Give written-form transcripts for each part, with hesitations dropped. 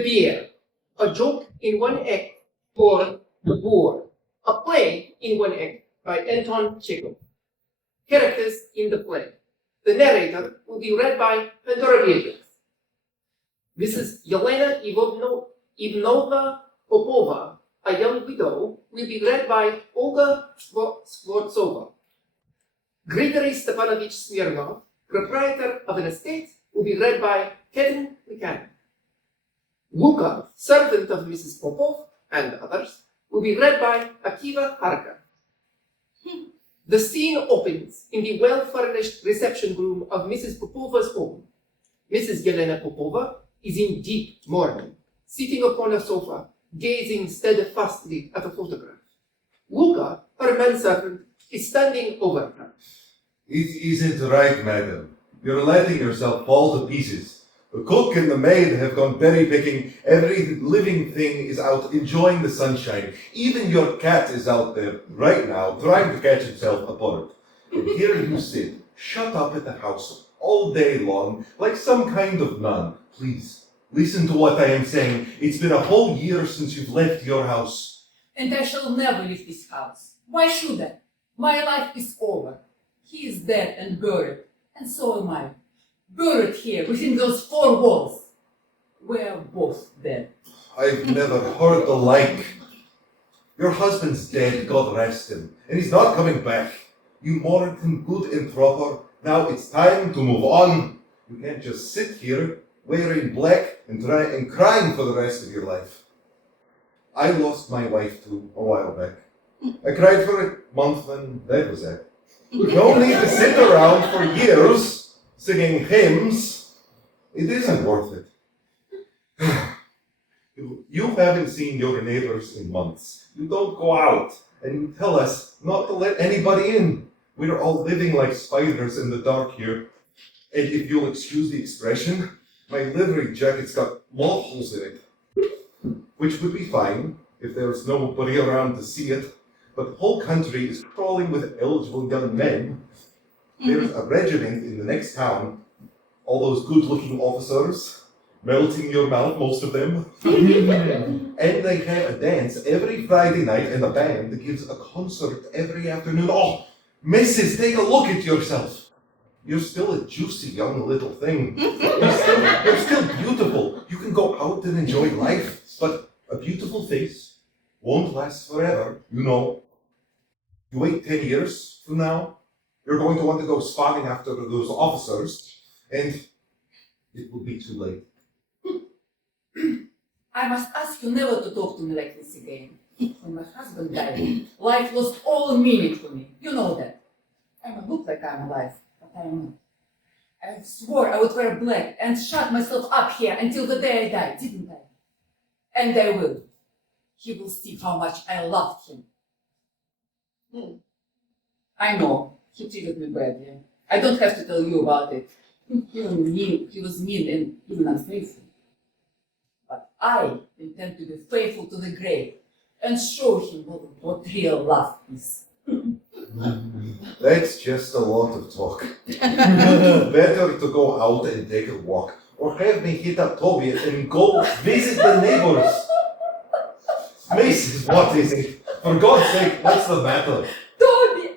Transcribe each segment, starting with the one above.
The Bear, a joke in one act for The Boar, a play in one act by Anton Chekhov. Characters in the play. The narrator will be read by Pandora Beatrix. Mrs. Yelena Ivanovna Popova, a young widow, will be read by Olga Skvortsova. Grigory Stepanovich Smirnov, proprietor of an estate, will be read by Kevin McCann. Luka, servant of Mrs. Popov, and others, will be read by Akiva Harka. The scene opens in the well-furnished reception room of Mrs. Popova's home. Mrs. Yelena Popova is in deep mourning, sitting upon a sofa, gazing steadfastly at a photograph. Luka, her manservant, is standing over her. It isn't right, madam. You're letting yourself fall to pieces. The cook and the maid have gone berry picking. Every living thing is out enjoying the sunshine. Even your cat is out there right now trying to catch itself a bird. And here you sit, shut up at the house all day long like some kind of nun. Please, listen to what I am saying. It's been a whole year since you've left your house. And I shall never leave this house. Why should I? My life is over. He is dead and buried, and so am I. Buried here within those four walls. We are both dead. I've never heard the like. Your husband's dead, God rest him, and he's not coming back. You mourned him good and proper. Now it's time to move on. You can't just sit here wearing black and crying for the rest of your life. I lost my wife too a while back. I cried for a month and that was it. No need to sit around for years singing hymns. It isn't worth it. You haven't seen your neighbors in months. You don't go out and you tell us not to let anybody in. We're all living like spiders in the dark here. And if you'll excuse the expression, my livery jacket's got moth holes in it. Which would be fine if there was nobody around to see it. But the whole country is crawling with eligible young men. There's a regiment in the next town. All those good-looking officers, melting your mouth, most of them. And they have a dance every Friday night, and a band that gives a concert every afternoon. Oh, missus, take a look at yourself. You're still a juicy young little thing. You're still beautiful. You can go out and enjoy life, but a beautiful face won't last forever, you know. You wait 10 years from now, you're going to want to go spotting after those officers, and it will be too late. I must ask you never to talk to me like this again. When my husband died, life lost all meaning to me. You know that. I might look like I'm alive, but I'm not. I swore I would wear black and shut myself up here until the day I die, didn't I? And I will. He will see how much I loved him. I know, he treated me badly. I don't have to tell you about it. He was mean and even unfaithful. But I intend to be faithful to the grave and show him what real love is. That's just a lot of talk. Better to go out and take a walk, or have me hit up Toby and go visit the neighbors. Mrs., what is it? For God's sake, what's the matter? Toby!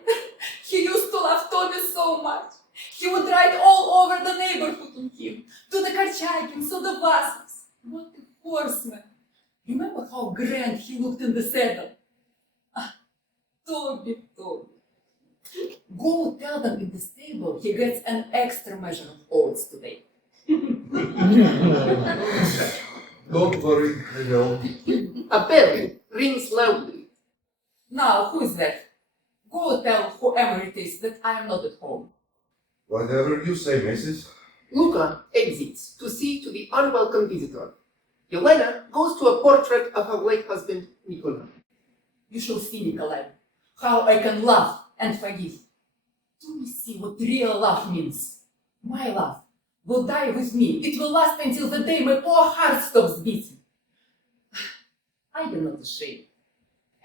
He used to love Toby so much. He would ride all over the neighborhood on him, to the Korchagins, to the Vasils. What a horseman! Remember how grand he looked in the saddle? Ah, Toby. Go tell them in the stable he gets an extra measure of oats today. Don't worry, I will. A bell rings loudly. Now, who is that? Go tell whoever it is that I am not at home. Whatever you say, Mrs. Luka exits to see to the unwelcome visitor. Yelena goes to a portrait of her late husband, Nikolai. You shall see, Nikolai, how I can love and forgive. Do you see what real love means? My love will die with me. It will last until the day my poor heart stops beating. I am not ashamed.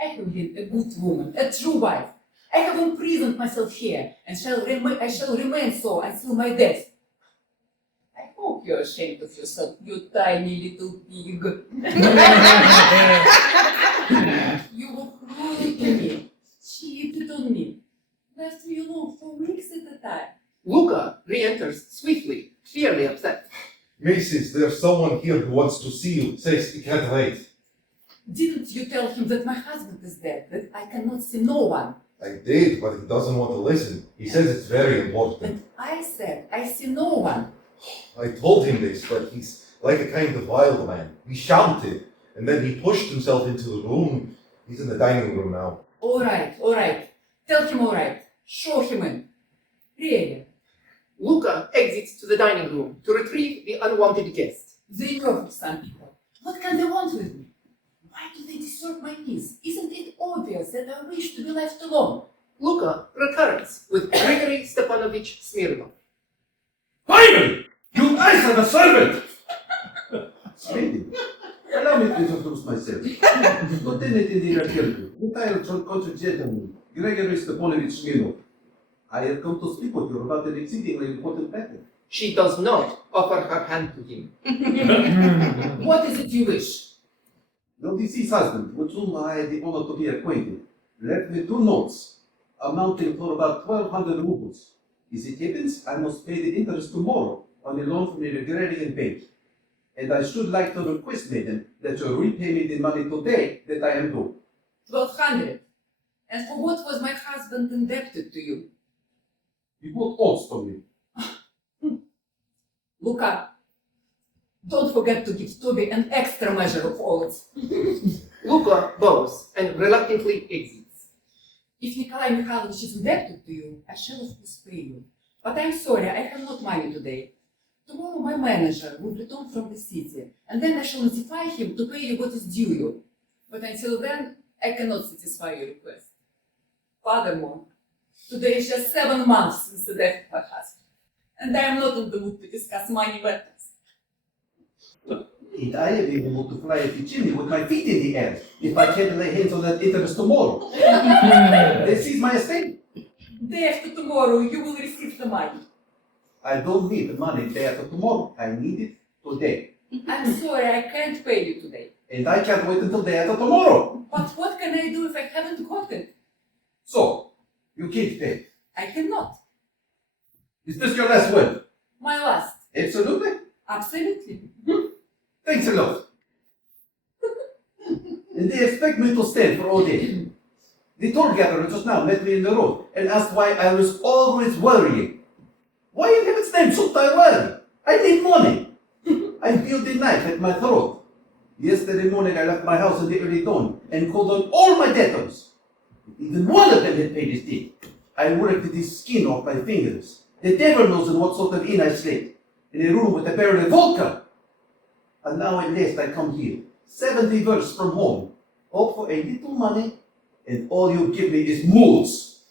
I have been a good woman, a true wife. I have imprisoned myself here and I shall remain so until my death. I hope you're ashamed of yourself, you tiny little pig. You were cruel to me, cheated on me, left me alone for weeks at a time. Luca re-enters swiftly, clearly upset. Mrs., there's someone here who wants to see you. Says he can't wait. Didn't you tell him that my husband is dead, that I cannot see no one? I did, but he doesn't want to listen. He says it's very important. And I said, I see no one. I told him this, but he's like a kind of wild man. He shouted, and then he pushed himself into the room. He's in the dining room now. All right. Tell him all right. Show him in. Really. Luca exits to the dining room to retrieve the unwanted guest. They nerve of some people. What can they want with me? Why do they disturb my peace? Isn't it obvious that I wish to be left alone? Luca returns with Grigory Stepanovich Smirnov. Finally! You answer the servant! Splendid. Allow me to introduce myself. Lieutenant in the Artillery, retired country gentleman, Gregory Stepanovich Smirnov. I have come to speak with you about an exceedingly important matter. She does not offer her hand to him. What is it you wish? Your deceased husband, with whom I had the honor to be acquainted, left me 2 notes, amounting to about 1,200 rubles. Is it happens, I must pay the interest tomorrow on a loan from a agrarian bank. And I should like to request, madam, that you repay me the money today that I am due. 1,200. And for what was my husband indebted to you? You bought oats from me. Luca, don't forget to give Toby an extra measure of oats. Luca bows and reluctantly exits. If Nikolai Mikhailovich is indebted to you, I shall of course pay you. But I'm sorry, I have not money today. Tomorrow my manager will return from the city, and then I shall notify him to pay you what is due you. But until then, I cannot satisfy your request. Furthermore, today is just 7 months since the death of my husband, and I am not in the mood to discuss money matters. And I am able to fly at the chimney with my feet in the air if I can't lay hands on that interest tomorrow. This is my estate. Day after tomorrow, you will receive the money. I don't need the money day after tomorrow. I need it today. I'm sorry, I can't pay you today. And I can't wait until day after tomorrow. But what can I do if I haven't got it? So, you can't pay. I cannot. Is this your last word? My last. Absolutely. Absolutely. Thanks a lot. And they expect me to stand for all day. The toll gatherer just now met me in the road and asked why I was always worrying. Why in heaven's name should I worry? I need money. I feel the knife at my throat. Yesterday morning I left my house in the early dawn and called on all my debtors. If even one of them had paid his debt, I worked the skin off my fingers. The devil knows in what sort of inn I slept. In a room with a barrel of vodka. And now at last I come here, 70 versts from home, hope for a little money, and all you give me is moods.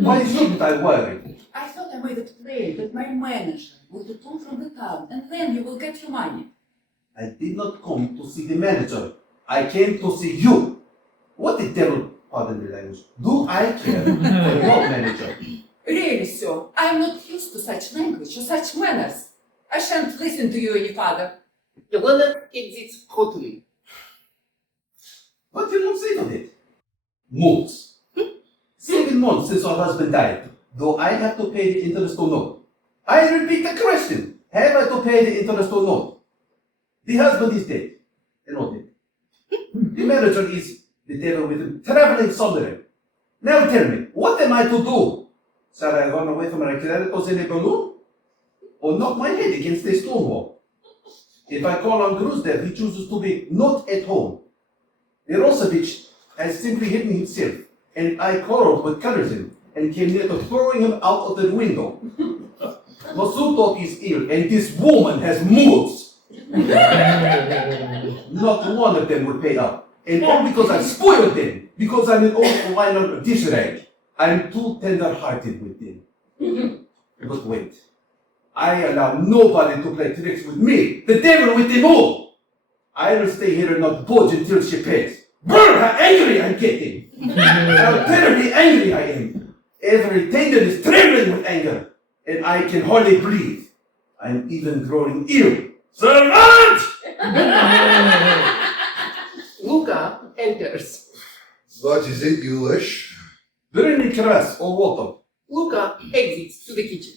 Why shouldn't I worry? I thought I made it plain that my manager will return from the town and then you will get your money. I did not come to see the manager. I came to see you. What the devil, pardon the language, do I care for your manager? Really, sir, I am not used to such language or such manners. I shan't listen to you any further. Elena exits haughtily. What do you say to that? Moods. 7 months since our husband died. Do I have to pay the interest or not? I repeat the question. Have I to pay the interest or not? The husband is dead. Not dead. The manager is the devil with him, traveling somewhere. Now tell me, what am I to do? Shall I run away from my creditors in a balloon? Or knock my head against a stone wall? If I call on Gruzdev, he chooses to be not at home. Mirosevic has simply hidden himself, and I quarreled with Karazin and came near to throwing him out of the window. Masutov is ill, and this woman has moods. Not one of them will pay up, and all because I spoiled them, because I'm an old minor dish rag. I'm too tender-hearted with them. But wait. I allow nobody to play tricks with me, the devil with them all. I will stay here and not budge until she pays. Brr, how angry I'm getting. How terribly angry I am. Every tendon is trembling with anger, and I can hardly breathe. I'm even growing ill. Servant! Luca enters. What is it you wish? Bring me cress or water. Luca exits to the kitchen.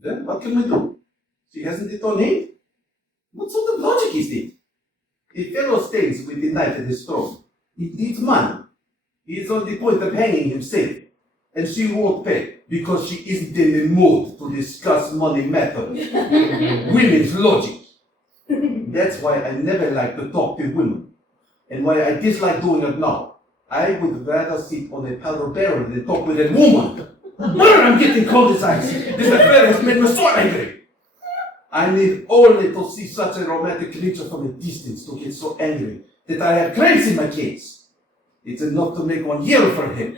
Then what can we do? She hasn't it on him? What sort of logic is it? A fellow stays with the knife at his throat. He needs money. He is on the point of hanging himself. And she won't pay because she isn't in the mood to discuss money matters. Women's logic. That's why I never like to talk to women. And why I dislike doing it now. I would rather sit on a powder barrel than talk with a woman. Man, I'm getting cold as ice. This affair has made me so angry. I need only to see such a romantic creature from a distance to get so angry that I have cramps in my case. It's enough to make one yell for him.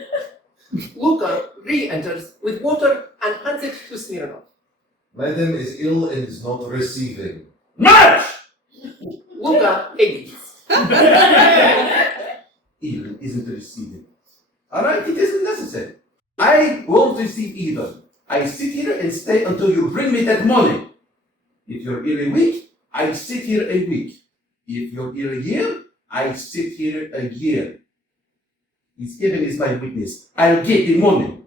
Luca re-enters with water and hands it to Smirnov. Madam is ill and is not receiving. Match! Luca exits. Even isn't receiving. Alright, it isn't necessary. I won't receive either. I sit here and stay until you bring me that money. If you're ill a week, I sit here a week. If you're ill a year, I sit here a year. His heaven is my witness. I'll get the money.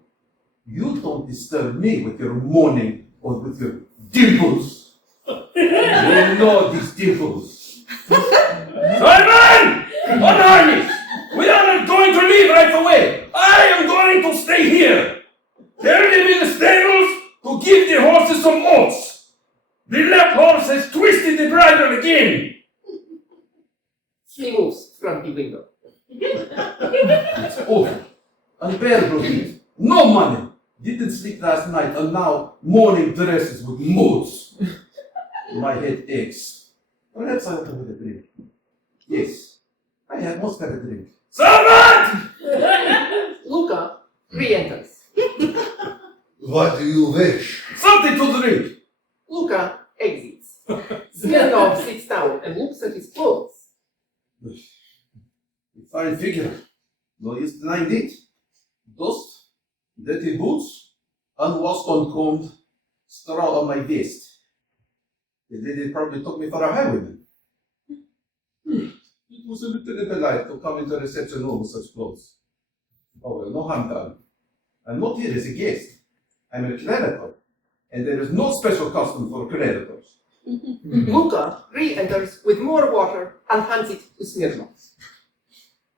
You don't disturb me with your mourning or with your dimples. You know these dimples. Simon! Unharness! We are not going to leave right away. I am going to stay here. Tell them in the stables to give the horses some oats. The left horse has twisted the bridle again. He moves from the window. It's over. Unbearable heat. No money. Didn't sleep last night and now morning dresses with moods. My head aches. Perhaps I ought to have a drink. Yes, I must have a drink. Servant! Luca re-enters. What do you wish? Something to drink. Luca exits. Smirnov sits down and looks at his clothes. Fine figure. No use denying it. Dust, dirty boots, unwashed, uncombed, straw on my vest. The lady probably took me for a highwayman. It was a little delight to come into a reception room with such clothes. Oh well, no harm done. I'm not here as a guest. I'm a creditor, and there is no special custom for creditors. Luca re-enters with more water and hands it to Smirnov.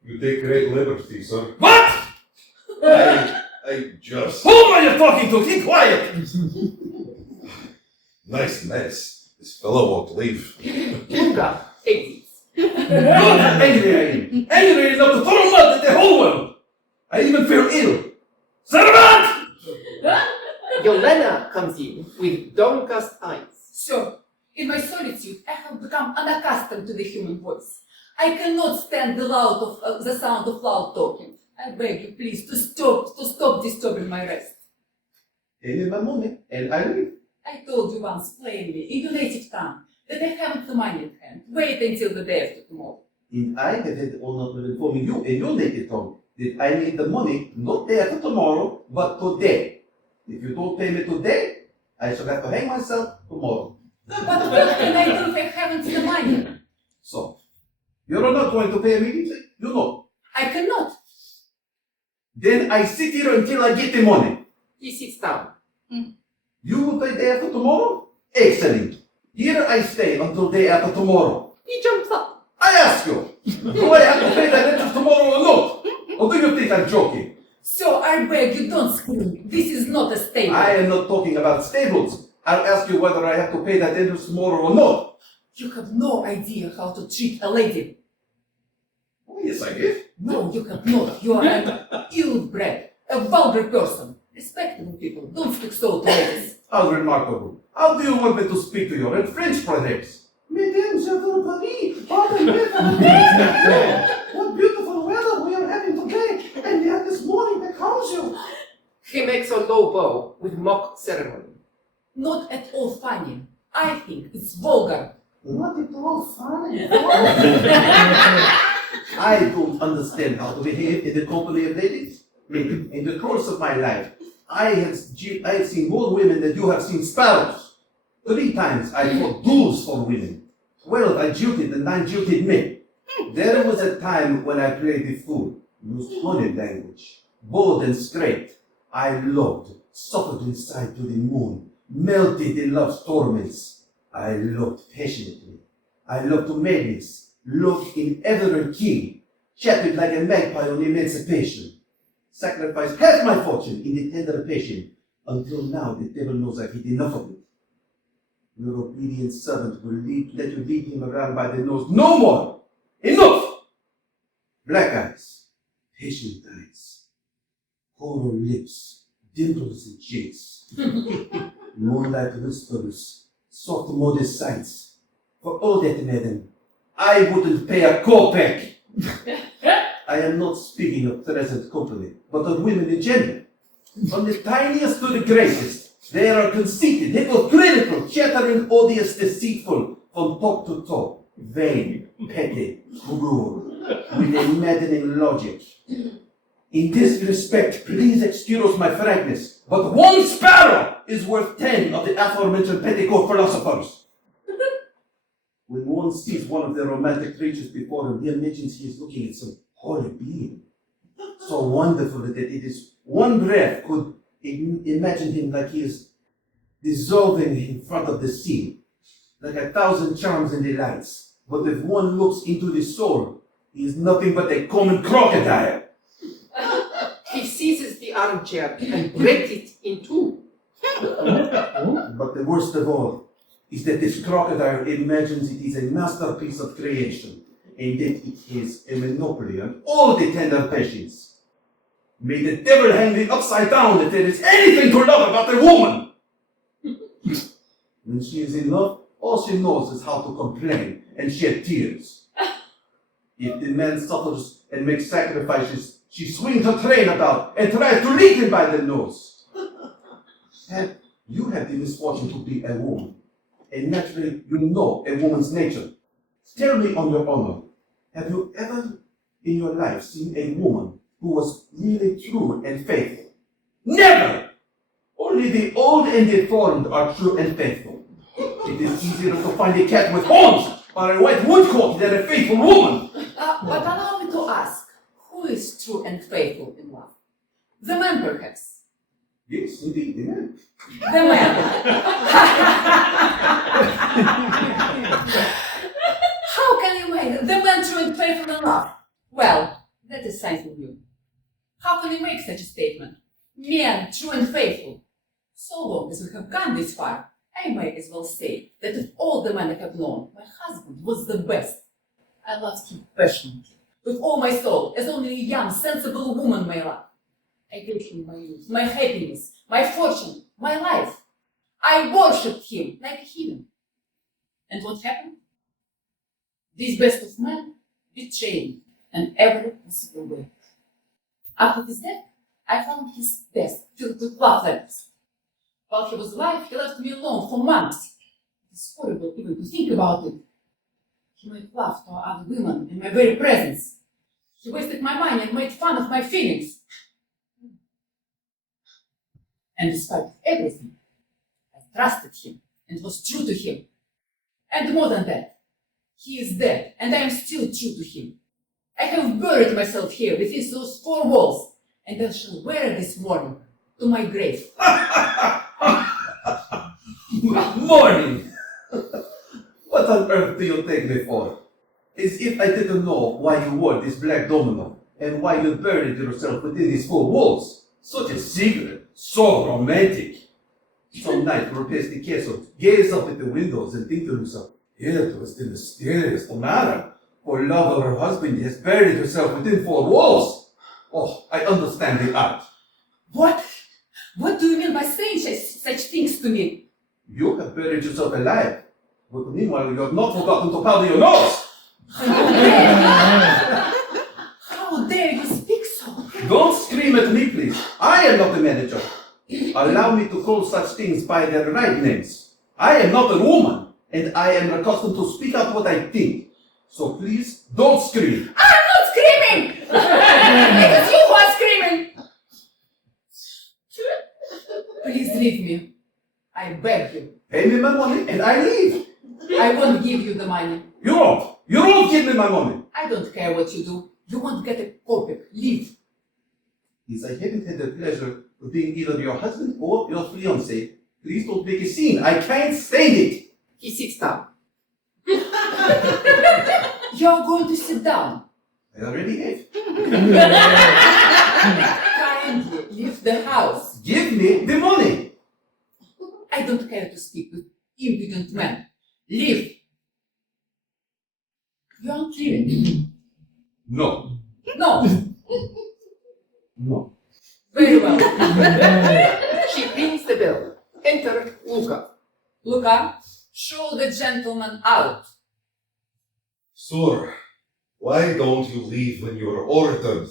You take great liberty, sir. What? I just... Whom are you talking to? Keep quiet! Nice mess. This fellow won't leave. Luca exits. Look how angry I am. Angry enough to throw mud at the whole world. I even feel ill. Servant! Yelena comes in with downcast eyes. Sir, in my solitude, I have become unaccustomed to the human voice. I cannot stand the sound of loud talking. I beg you, please, to stop disturbing my rest. Pay me my money, and I leave. I told you once plainly, in your native tongue, that I haven't the money at hand. Wait until the day after tomorrow. And I have had the honor of informing you in your native tongue that I need the money not day after tomorrow, but today. If you don't pay me today, I shall have to hang myself tomorrow. But what can I do if I haven't the money? So, you're not going to pay immediately? You know. I cannot. Then I sit here until I get the money. He sits down. You will pay day after tomorrow? Excellent. Here I stay until day after tomorrow. He jumps up. I ask you, do I have to pay that interest tomorrow or not? Or do you think I'm joking? So I beg you, don't scream. This is not a statement. I am not talking about stables. I'll ask you whether I have to pay that interest tomorrow or not. You have no idea how to treat a lady. Oh, yes, I have. No, you have not. You are an ill-bred, a vulgar person. Respectable people don't speak so to ladies. How remarkable. How do you want me to speak to you? In French, perhaps? Mesdames et Paris, what beautiful weather we are having today, and yet this morning becomes you. He makes a low bow with mock ceremony. Not at all funny. I think it's vulgar. Not at all funny. I don't understand how to behave in the company of ladies. In the course of my life, I have seen more women than you have seen sparrows. 3 times I fought duels for women. 12 I jilted and 9 jilted men. There was a time when I played the fool, used honey language, bold and straight. I loved, suffered inside to the moon, melted in love's torments. I loved passionately. I loved to madness, loved in ever and king, chattered like a magpie on emancipation. Sacrificed half my fortune in the tender passion, until now the devil knows I've had enough of it. Your obedient servant will let you lead him around by the nose. No more! Enough! Black eyes, patient eyes, coral lips, dimples and cheeks, moonlight whispers, soft modest sights. For all that, madam, I wouldn't pay a kopeck. I am not speaking of present company, but of women in general. From the tiniest to the greatest, they are conceited, hypocritical, chattering, odious, deceitful, from top to toe, vain, petty, cruel, with a maddening logic. In this respect, please excuse my frankness, but 1 sparrow is worth 10 of the aforementioned petticoat philosophers. When one sees one of their romantic creatures before him, he imagines he is looking at some holy being, so wonderful that it is one breath could imagine him like he is dissolving in front of the sea, like 1,000 charms and delights. But if one looks into the soul, he is nothing but a common crocodile. He seizes the armchair and breaks it in two. But the worst of all is that this crocodile imagines it is a masterpiece of creation, and that it has a monopoly on all the tender passions. May the devil hang me upside down if there is anything to love about a woman! When she is in love, all she knows is how to complain and shed tears. If the man suffers and makes sacrifices, she swings her train about and tries to lead him by the nose. And you have the misfortune to be a woman, and naturally you know a woman's nature. Tell me on your honor, have you ever in your life seen a woman who was really true and faithful? Never! Only the old and deformed are true and faithful. It is easier to find a cat with horns or a white woodcock than a faithful woman. But allow me to ask, who is true and faithful in love? The man, perhaps. Yes, indeed, the man. The man. How can you make the man true and faithful in love? Well, that is science in you. How can you make such a statement? Man, true and faithful. So long as we have gone this far, I may as well say that of all the men I have known, my husband was the best. I loved him passionately, with all my soul, as only a young, sensible woman may love. I gave him my youth, my happiness, my fortune, my life. I worshipped him like a heathen. And what happened? This best of men betrayed me in every possible way. After his death, I found his desk filled with love letters. While he was alive, he left me alone for months. It is horrible even to think about it. He made love to other women in my very presence. He wasted my money and made fun of my feelings. And despite everything, I trusted him and was true to him. And more than that, he is dead and I am still true to him. I have buried myself here within those 4 walls, and I shall wear this morning to my grave. Morning! What on earth do you take me for? As if I didn't know why you wore this black domino and why you buried yourself within these 4 walls. Such a secret, so romantic. Some night we'll pass the castle, gaze up at the windows and think to himself, here was the mysterious Tamara, for love of her husband has buried herself within 4 walls. Oh, I understand the art. What? What do you mean by saying such things to me? You have buried yourself alive, but meanwhile you have not forgotten to powder your nose. How dare you speak so? Don't scream at me, please. I am not the manager. Allow me to call such things by their right names. I am not a woman, and I am accustomed to speak out what I think. So please, don't scream. I'm not screaming! It is you who are screaming! Please leave me. I beg you. Pay me my money and I leave. I won't give you the money. You won't. You won't give me my money. I don't care what you do. You won't get a copy. Leave. Yes, I haven't had the pleasure of being either your husband or your fiancé. Please don't make a scene. I can't stand it. He sits down. You're going to sit down. I already have. Kindly leave the house. Give me the money. I don't care to speak with impudent men. Leave. You aren't leaving. No. No. No. Very well. She rings the bell. Enter Luca. Luca, show the gentleman out. Sir, why don't you leave when you're ordered?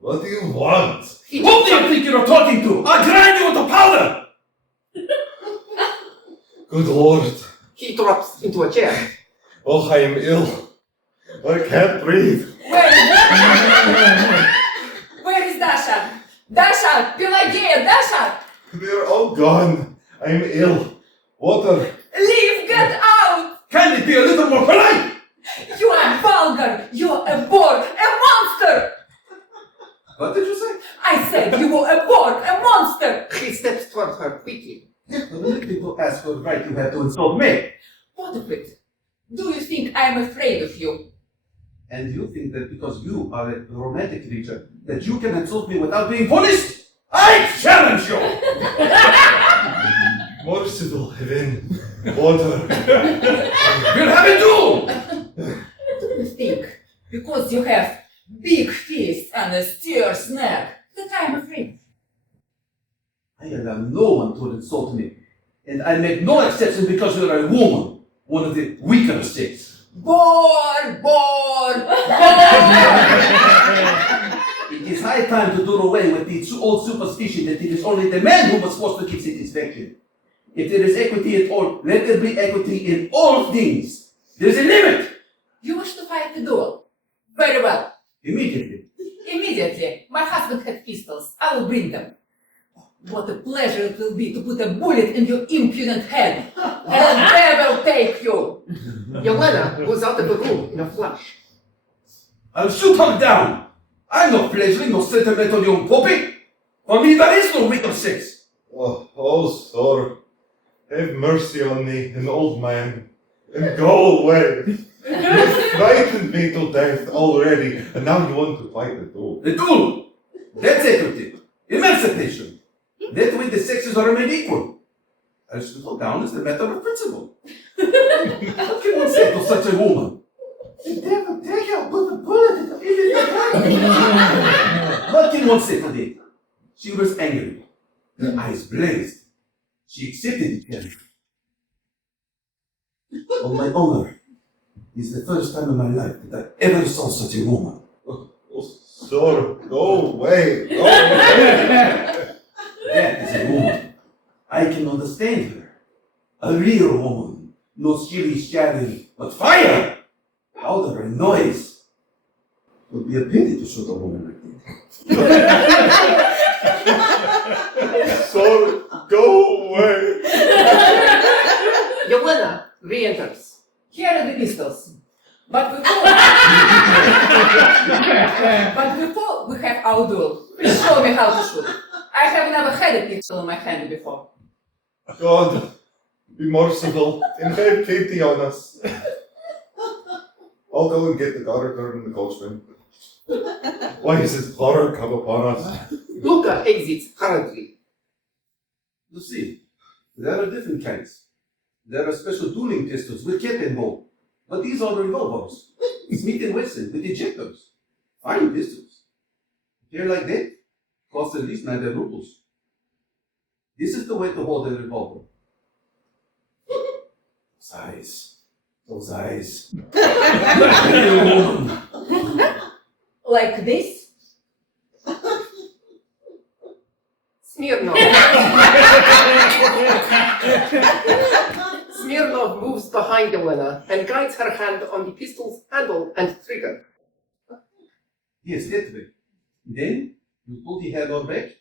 What do you want? He Who do you think you're talking to? I'll grind you with a powder. Good Lord. He drops into a chair. Oh, I am ill. I can't breathe. Where is Dasha? Dasha! Pelageya! Dasha! They're all gone. I'm ill. Water. Leave! Get out! Can it be a little more polite? You are vulgar! You're a bore! A monster! What did you say? I said you were a bore! A monster! He steps toward her quickly. Let people ask what right you have to insult me. What of it? Do you think I am afraid of you? And you think that because you are a romantic creature, that you can insult me without being punished? I challenge you! Merciful heaven. Water. We'll have it too! Do you think because you have big fists and a steer's neck that I am afraid? I allow no one to insult me. And I make no exception because you're a woman, one of the weaker sex. Bore! Bore! It is high time to do away with the old superstition that it is only the man who must supposed to give satisfaction. If there is equity at all, let there be equity in all things. There's a limit! You wish to fight a duel? Very well. Immediately. Immediately. My husband had pistols. I will bring them. What a pleasure it will be to put a bullet in your impudent head. And they will take you. Yelena goes out of the room in a flash. I'll shoot her down. I'm not pleasuring no sentimental young puppy. For me, there is no weaker sex. Oh, sir. Have mercy on me, an old man. And go away. You frightened me to death already, and now you want to fight the duel. The duel. That's equity. Emancipation. That way the sexes are made equal. I'll shoot her down as a matter of principle. What can one say to such a woman? The devil take her, put the bullet in the head. What can one say to that? She was angry. Her eyes blazed. She accepted the challenge. On my honor, it's the first time in my life that I ever saw such a woman. Oh, sir, go away. Go away. That is a woman. I can understand her. A real woman. No skilly shouting, but fire! Powder and noise. It would be a pity to shoot a woman like that. Sir, go away. Yelena re-enters. Here are the pistols. But before we have our duel, please show me how to shoot. I have never had a pistol in my hand before. God, be merciful and have pity on us. I'll go and get the gardener and the coachman. Why has this horror come upon us? Luca exits hurriedly. You see, there are different kinds. There are special dueling pistols with cap and bow. But these are revolvers. Smith & Wesson with ejectors. Fine pistols. Here like that, cost at least 90 rubles. This is the way to hold a revolver. Those eyes. Those eyes. Like this? Smirnov. Smirnov moves behind Yelena and guides her hand on the pistol's handle and trigger. Yes, that way. Then you put the handle back.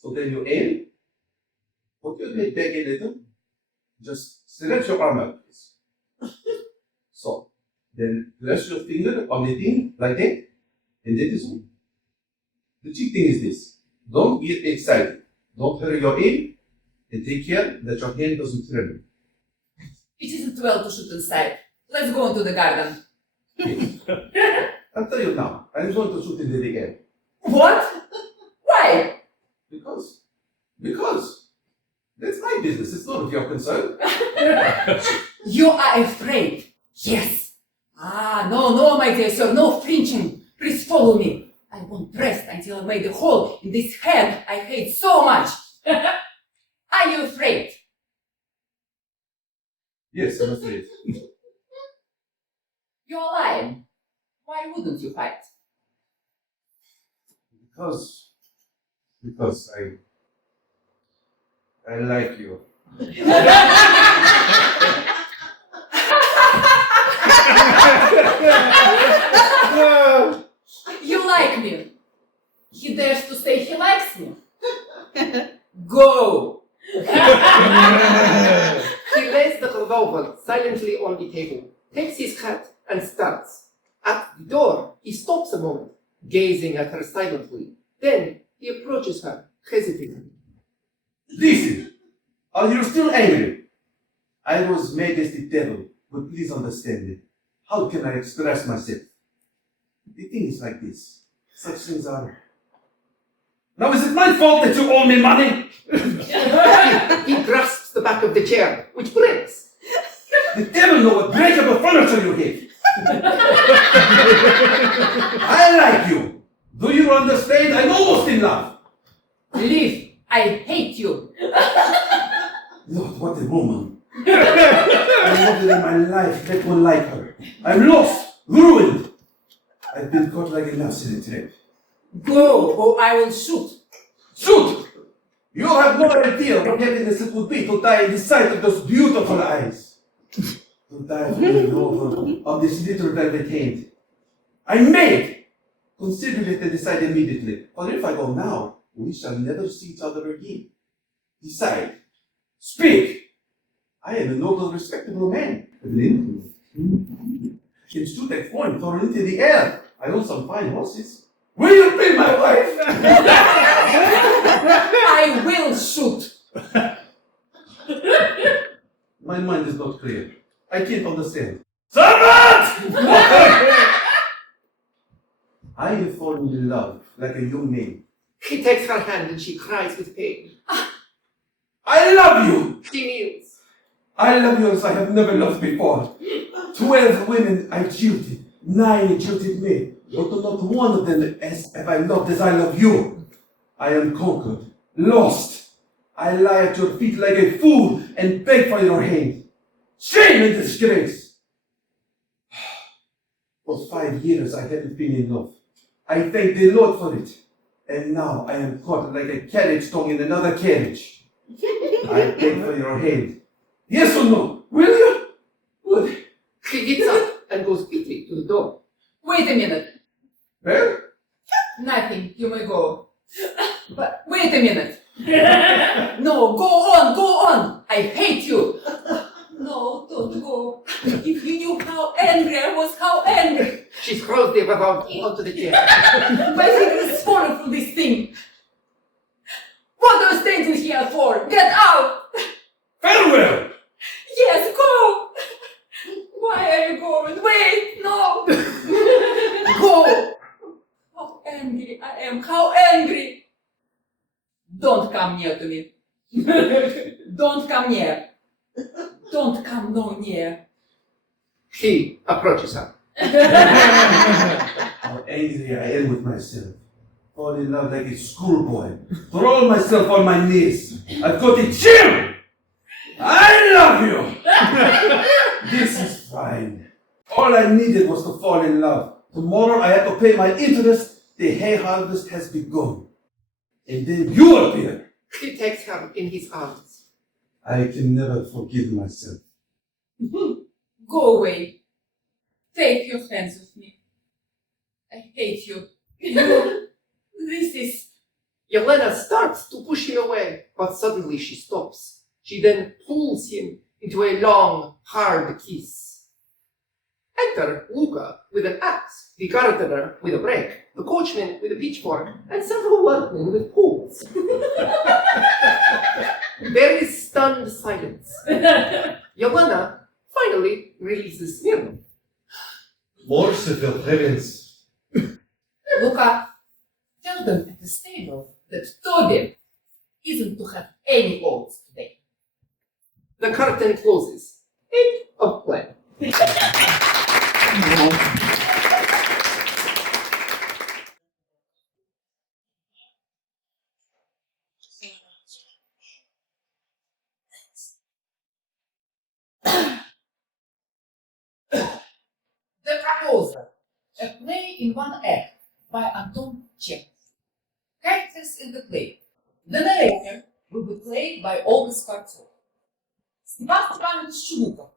So then you aim. Put your head back a little. Just stretch your arm out, please. So, then press your finger on the thing like that, and that is all. The cheap thing is this. Don't get excited. Don't hurry your aim, and take care that your hand doesn't tremble. It isn't well to shoot inside. Let's go into the garden. I'll tell you now, I'm going to shoot in the air. What? Why? Because that's my business, it's not of your concern. You are afraid. Yes. No, my dear sir, no flinching. Please follow me. I won't rest until I made a hole in this hand I hate so much. Are you afraid? Yes, I'm afraid. You're lying. Why wouldn't you fight? Because I like you. You like me. He dares to say he likes me. Go. He lays the revolver silently on the table, takes his hat, and starts. At the door, he stops a moment, gazing at her silently. Then he approaches her, hesitating. Listen, are you still angry? I was made as the devil, but please understand me. How can I express myself? The thing is like this. Such things are. Now is it my fault that you owe me money? He grasps the back of the chair, which breaks. The devil know what breakable furniture you have. I like you. Do you understand? I'm almost in love. Leave. I hate you. Lord, what a woman. I never in my life met one like her. I'm lost, ruined. I've been caught like a mouse in a trap. Go, or I will shoot. Shoot! You have no idea what happiness it would be to die in the sight of those beautiful eyes. To die holding over on this little velvet hand. I'm made! Consider it and decide immediately. For if I go now, we shall never see each other again. Decide. Speak! I am a noble, respectable man. Evelyn? Can shoot a coin thrown into the air. I own some fine horses. Will you be my wife? I will shoot. My mind is not clear. I can't understand. Servant! I have fallen in love like a young man. He takes her hand and she cries with pain. I love you! She kneels. I love you as I have never loved before. 12 women I jilted. 9 jilted me. But not one of them have I loved as I love you. I am conquered, lost. I lie at your feet like a fool and beg for your hand. Shame and disgrace! For 5 years I haven't been in love. I thank the Lord for it. And now I am caught like a carriage tongue in another carriage. I beg for your hand. Yes or no? Will you? Good. She gets up and goes quickly to the door. Wait a minute. Well? Nothing. You may go. But wait a minute. No, go on. I hate you. No, don't go. If you knew how angry I was, how angry. She throws the revolver onto the chair. My head is falling from this thing. What are you staying here for? Get out. Farewell! Yes, go. Why are you going? Wait, no. Go. How angry I am, how angry. Don't come near to me. Don't come near. Don't come no near. He approaches her. How angry I am with myself. Fall in love like a schoolboy. Throw myself on my knees. I've got a chill! I love you! This is fine. All I needed was to fall in love. Tomorrow I have to pay my interest. The hay harvest has begun. And then you appear. He takes her in his arms. I can never forgive myself. Go away. Take your hands off me. I hate you. This is Yelena starts to push him away, but suddenly she stops. She then pulls him into a long, hard kiss. Enter Luca with an axe, the gardener with a rake, the coachman with a pitchfork, and several workmen with poles. There is stunned silence. Yelena finally releases Smirnov. Merciful heavens. Luca, tell them at the stable that Tobin isn't to have any oats today. The curtain closes. End of play. The Proposal, a play in one act by Anton Chekhov. Characters in the play. The narrator will be played by Olga Skvortsov. Stepan Stepanovich Chubukov,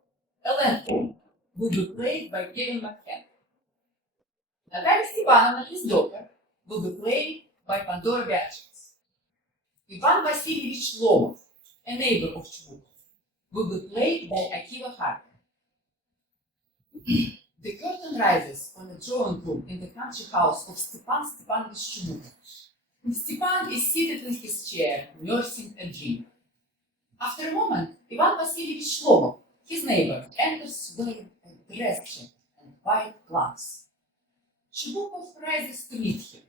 a landlord, will be played by Kevin McCann. Natalia Stepanovna, his daughter, will be played by Pandora Beatrix. Ivan Vasilievich Lomov, a neighbor of Chubukov, will be played by Akiva Harkin. The curtain rises on a drawing room in the country house of Stepan Stepanovich Chubukov. Stepan is seated in his chair, nursing a dream. After a moment, Ivan Vasilievich Lomov, his neighbor, enters wearing a dress shirt and white gloves. Chubukov rises to meet him.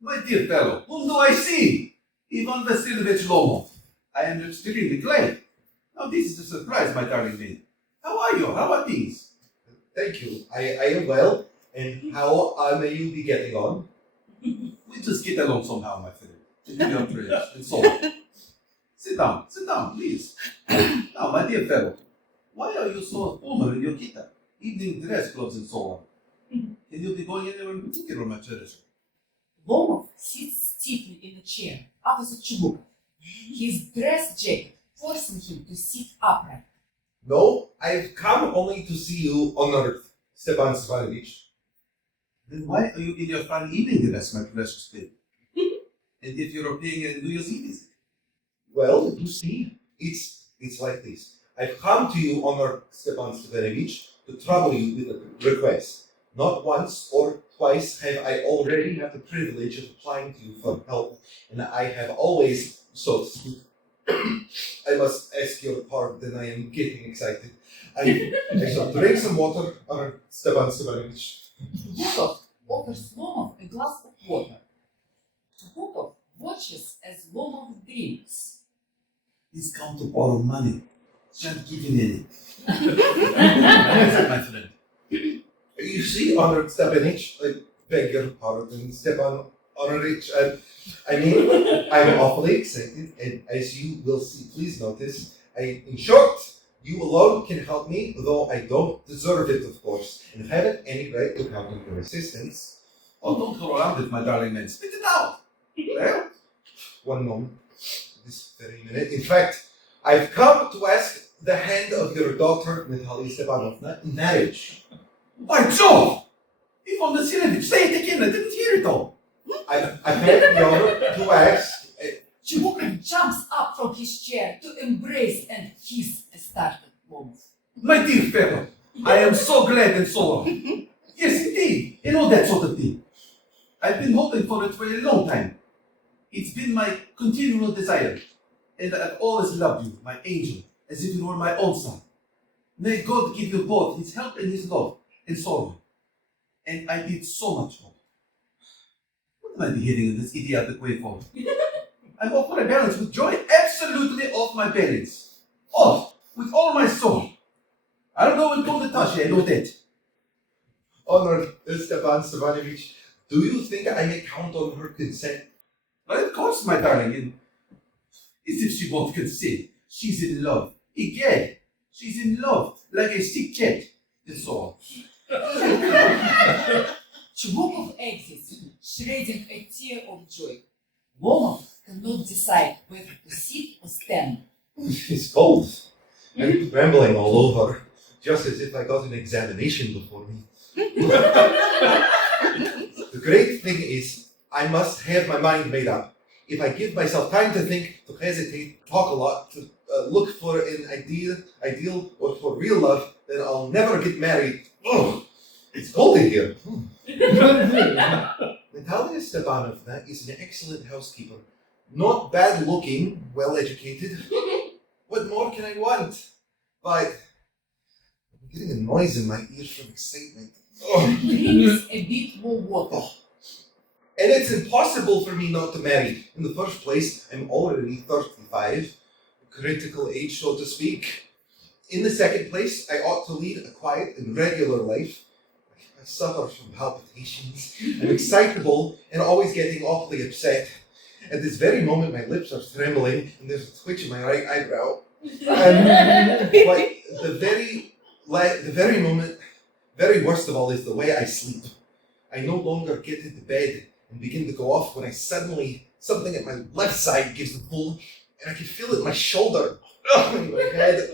My dear fellow, whom do I see? Ivan Vasilievich Lomov. I am extremely glad. Now this is a surprise, my darling maid. How are you? How are things? Thank you. I am well. And how may you be getting on? We just get along somehow, my friend. And give your prayers and so on. Sit down, please. Now, my dear fellow, why are you so formal in your kita? Evening dress, clothes, and so on. Can you be going anywhere in particular, my treasure? Lomov sits stiffly in a chair opposite Chubukov, his dress jacket forcing him to sit upright. No, I've come only to see you on Earth, Stepan Stepanovich. Then why are you in your fine evening dress, my precious baby? And if you're paying a New Year's Eve visit? Well, you see, it's like this. I've come to you, Honor Stepan Stepanovich, to trouble you with a request. Not once or twice have I already had the privilege of applying to you for help, and I have always, so to speak, I must ask your pardon, I am getting excited. I shall drink some water, Honor Stepan Stepanovich. Chubukov offers Lomov a glass of water. Chubukov watches as Lomov drinks. He's come to borrow money. Shan't give him any. That's it, my friend. You see, Honor Stepanich, I beg your pardon, Stepan Honorich, I'm awfully excited, and as you will see, please notice, in short, you alone can help me, though I don't deserve it, of course, and haven't any right to count on your assistance. Oh, don't go around it, my darling man. Spit it out. Well, One moment, this very minute. In fact, I've come to ask the hand of your daughter, Natalia Stepanovna, in marriage. by Jove! Ivan Vasilievich, say it again. I didn't hear it all. I've had the honor to ask. Chubukov jumps up from his chair to embrace and kiss a startled Lomov. My dear fellow, I am so glad and so on. Yes, indeed, and all that sort of thing. I've been hoping for it for a long time. It's been my continual desire, and I've always loved you, my angel, as if you were my own son. May God give you both His help and His love, and so on. And I did so much hope. What am I behaving in this idiotic way for? I'm off my balance with joy, absolutely off my balance. Off, with all my soul. I'll go and call Natasha, I know that. Honor Stepan Stepanovich, do you think I may count on her consent? But of course, my darling, and as if she won't consent. She's in love. Egad, she's in love, like a sick cat, and so on. Chubukov exits, shedding a tear of joy. Lomov cannot decide whether to sit or stand. It's cold. I'm trembling all over, just as if I got an examination before me. The great thing is, I must have my mind made up. If I give myself time to think, to hesitate, talk a lot, to look for an ideal or for real love, then I'll never get married. Oh, it's cold in here. Natalia Stepanovna is an excellent housekeeper. Not bad looking, well educated. What more can I want? But I'm getting a noise in my ears from excitement. Oh. Please, a bit more water. Oh. And it's impossible for me not to marry. In the first place, I'm already 35, critical age, so to speak. In the second place, I ought to lead a quiet and regular life. I suffer from palpitations. I'm excitable and always getting awfully upset. At this very moment, my lips are trembling and there's a twitch in my right eyebrow. But the very moment, very worst of all, is the way I sleep. I no longer get into bed and begin to go off when I suddenly, something at my left side gives a pull and I can feel it in my shoulder, in my head.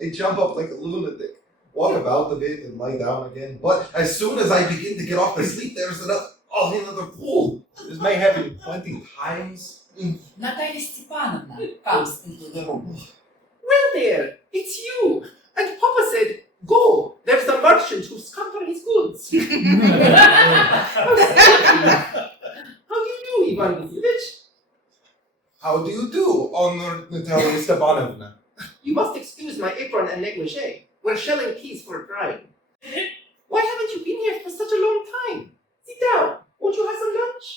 I jump up like a lunatic, walk about a bit and lie down again. But as soon as I begin to get off to sleep, there's another pull. This may happen 20 times. Natalia Stepanovna comes into the room. Well there, it's you. And Papa said, go, there's a merchant who's come for his goods. How do you do, Ivan Vasilievich? How do you do, Honored Natalia Stepanovna? You must excuse my apron and negligee. We're shelling peas for a bride. Why haven't you been here for such a long time? Sit down. Won't you have some lunch?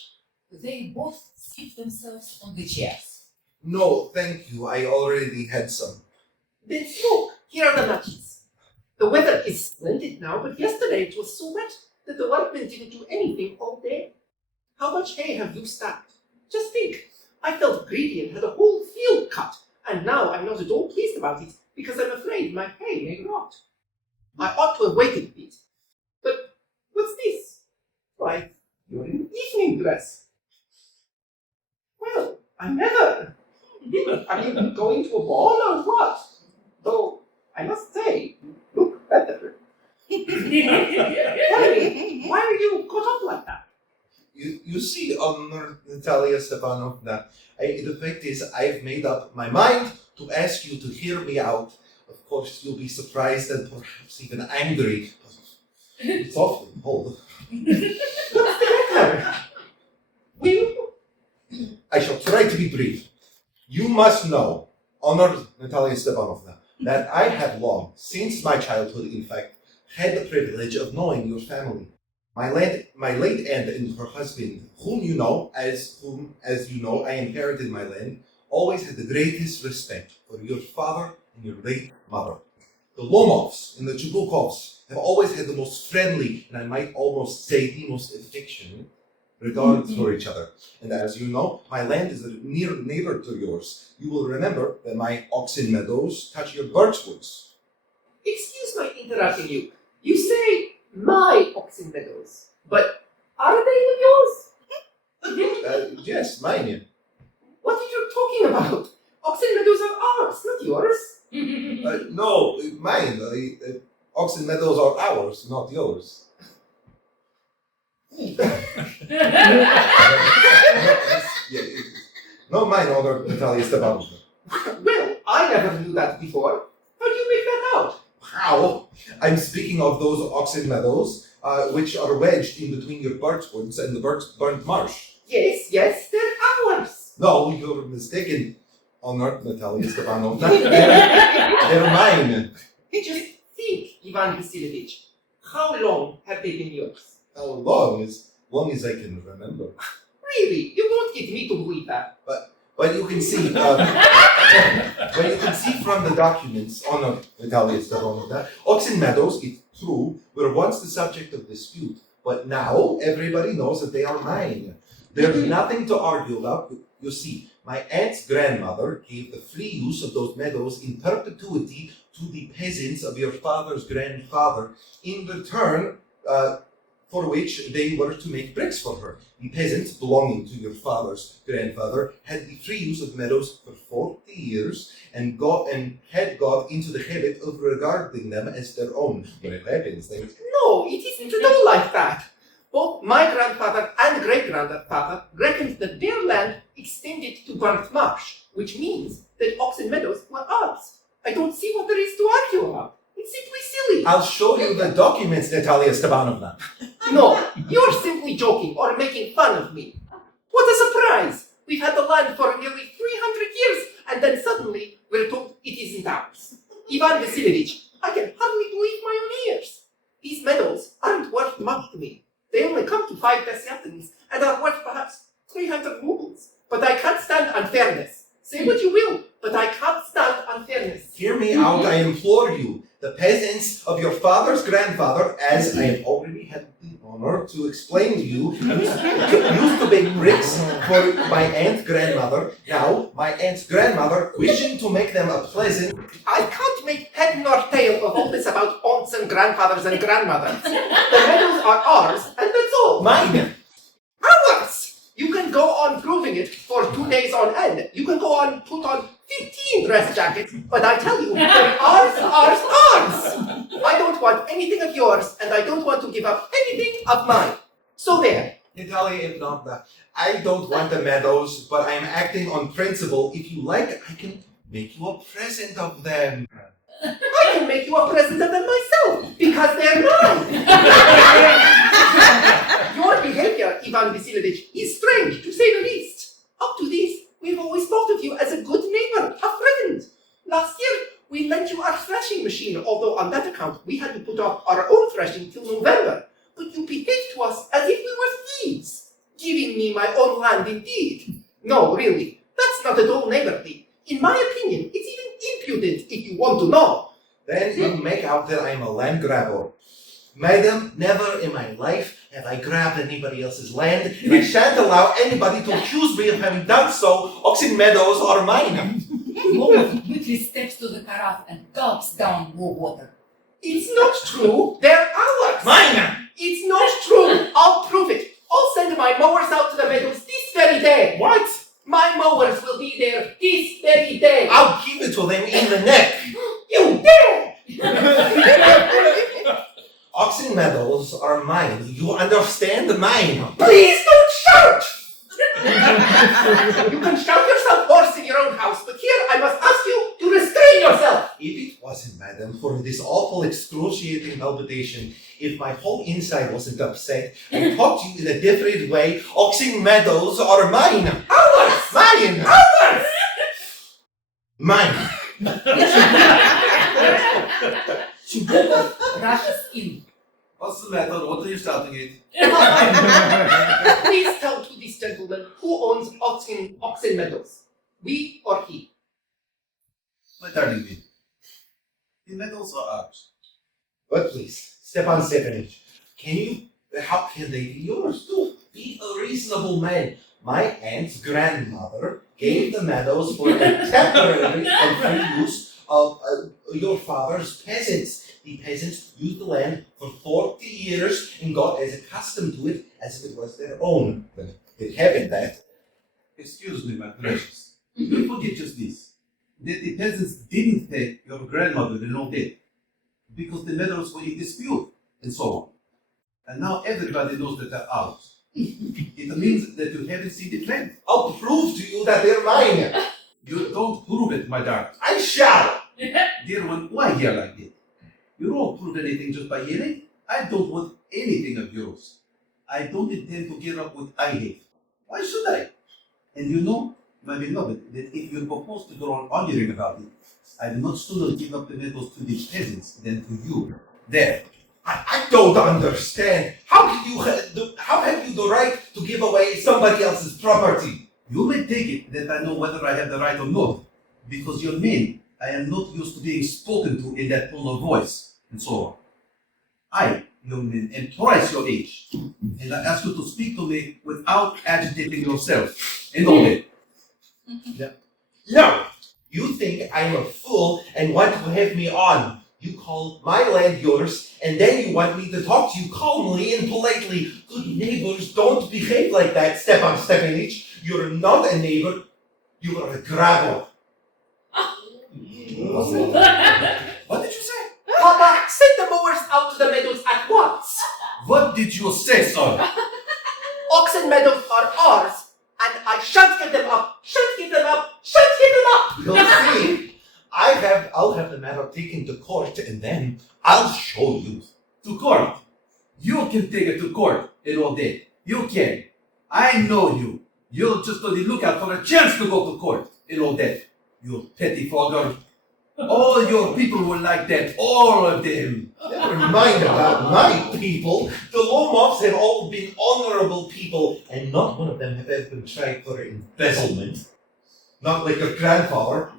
They both seat themselves on the chairs. No, thank you. I already had some. Then smoke. Here are the matches. The weather is splendid now, but yesterday it was so wet that the workmen didn't do anything all day. How much hay have you stacked? Just think. I felt greedy and had a whole field cut, and now I'm not at all pleased about it because I'm afraid my hay may rot. I ought to have waited a bit. But what's this? Why, you're in evening dress. Well, I never. Are you going to a ball or what? Though, I must say, you look better. Tell me, why are you caught up like that? You see, Honored Natalia Stepanovna, the fact is I've made up my mind to ask you to hear me out. Of course, you'll be surprised and perhaps even angry. It's awfully cold. What's the matter? Will I shall try to be brief. You must know, Honored Natalia Stepanovna, that I have long, since my childhood in fact, had the privilege of knowing your family. My late aunt and her husband, whom you know, as you know, I inherited my land, always had the greatest respect for your father and your late mother. The Lomovs and the Chubukovs have always had the most friendly, and I might almost say the most affectionate, regards for each other. And as you know, my land is a near neighbor to yours. You will remember that my oxen meadows touch your birchwoods. excuse my interrupting you. You say my oxen meadows, but are they even yours? Yes, mine. What are you talking about? Oxen meadows are ours, not yours. No, mine. Oxen meadows are ours, not yours. Not mine, Honored Natalia Stepanovna. Well, I never knew that before. How do you make that out? How? I'm speaking of those oxen meadows, which are wedged in between your birchwoods and the burnt marsh. Yes, they're ours. No, you're mistaken, Honored Natalia Stepanovna. They're mine. Just think, Ivan Vasilievich. How long have they been yours? How long? As long as I can remember. Really, you won't get me to believe that. But you can see, from the documents, Honored Natalia Stepanovna, oxen meadows, it's true, were once the subject of dispute, but now everybody knows that they are mine. There's nothing to argue about. You see, my aunt's grandmother gave the free use of those meadows in perpetuity to the peasants of your father's grandfather in return for which they were to make bricks for her. The peasants belonging to your father's grandfather had the free use of meadows for 40 years and had got into the habit of regarding them as their own. When it happens, they... No, it isn't at all like that. Both my grandfather and great-grandfather reckoned that their land extended to Burnt Marsh, which means that Oxen Meadows were ours. I don't see what there is to argue about. It's simply silly. I'll show you the documents, Natalia Stepanovna. No, you're simply joking or making fun of me. What a surprise! We've had the land for nearly 300 years, and then suddenly we're told it isn't ours. Ivan Vasilievich, I can hardly believe my own ears. These meadows aren't worth much to me. They only come to 5 pesetas and are worth perhaps 300 rubles. But I can't stand unfairness. Say what you will, but I can't stand unfairness. Hear me out, I implore you. The peasants of your father's grandfather, as I have already had the honor to explain to you, used to bake bricks for my aunt grandmother. Now, my aunt's grandmother, wishing to make them a pleasant. I can't make head nor tail of all this about aunts and grandfathers and grandmothers. The meadows are ours, and that's all. Mine! Ours! You can go on proving it for 2 days on end. You can go on, put on 15 dress jackets, but I tell you, they're ours, ours, ours! I don't want anything of yours, and I don't want to give up anything of mine. So there. Natalia Ivanovna, I don't want the meadows, but I am acting on principle. If you like, I can make you a present of them. I can make you a present of them myself, because they're mine. Your behavior, Ivan Vasilievich, is strange, to say the least. Up to this, we've always thought of you as a good neighbor, a friend. Last year, we lent you our threshing machine, although on that account, we had to put off our own threshing till November. But you behaved to us as if we were thieves, giving me my own land indeed. No, really, that's not at all neighborly. In my opinion, it's even impudent if you want to know. Then you make out that I am a land grabber. Madam, never in my life have I grabbed anybody else's land, and I shan't allow anybody to accuse me of having done so. Oxen Meadows are mine. Lomov quickly steps to the carafe and gulps down more water. It's not true. They're ours. Mine! It's not true. I'll prove it. I'll send my mowers out to the meadows this very day. What? My mowers will be there this very day. I'll give it to them in the neck. You dare! Oxen Meadows are mine. You understand? Mine. Please don't shout! You can shout yourself hoarse in your own house, but here I must ask you to restrain yourself. If it wasn't, madam, for this awful excruciating palpitation, if my whole inside wasn't upset, I taught you in a different way, Oxen Meadows are mine! Ours! Mine! Ours! Mine! Chubukov rushes in. What's the matter? What are you shouting at? Please tell to this gentleman who owns Oxen Meadows. We or he? My darling me. The medals are ours. But please, Stepan Stepanich, how can they be yours too? Be a reasonable man. My aunt's grandmother gave the meadows for the temporary and free use of your father's peasants. The peasants used the land for 40 years and got as accustomed to it as if it was their own. But it happened that. Excuse me, my precious. Don't forget just this. That the peasants didn't take your grandmother in no debt. Because the medals were in dispute, and so on. And now everybody knows that they're ours. It means that you haven't seen the claim. I'll prove to you that they're mine. You don't prove it, my darling. I shall. Dear one, why hear like that? You don't prove anything just by hearing. I don't want anything of yours. I don't intend to give up what I have. Why should I? And you know, my beloved, that if you propose to go on arguing about it, I will not sooner give up the medals to the peasants than to you. There. I don't understand. How have you the right to give away somebody else's property? You may take it that I know whether I have the right or not, because your men, I am not used to being spoken to in that tone of voice, and so on. I, young men, am twice your age, and I ask you to speak to me without agitating yourself, and all that. No! You think I'm a fool and want to have me on. You call my land yours, and then you want me to talk to you calmly and politely. Good neighbors don't behave like that, Stepan Stepanich. You're not a neighbor, you are a grabber. What did you say? Papa, send the mowers out to the meadows at once. What did you say, son? Oxen Meadows are ours, and I shan't give them up, shan't give them up, shan't give them up! You'll see. I'll have the matter taken to court, and then I'll show you. To court. You can take it to court and all that. You can. I know you. You're just on the lookout for a chance to go to court and all that. You pettifogger. All your people were like that. All of them. Never mind about my people. The Lomovs have all been honorable people, and not one of them have ever been tried for embezzlement. Not like your grandfather.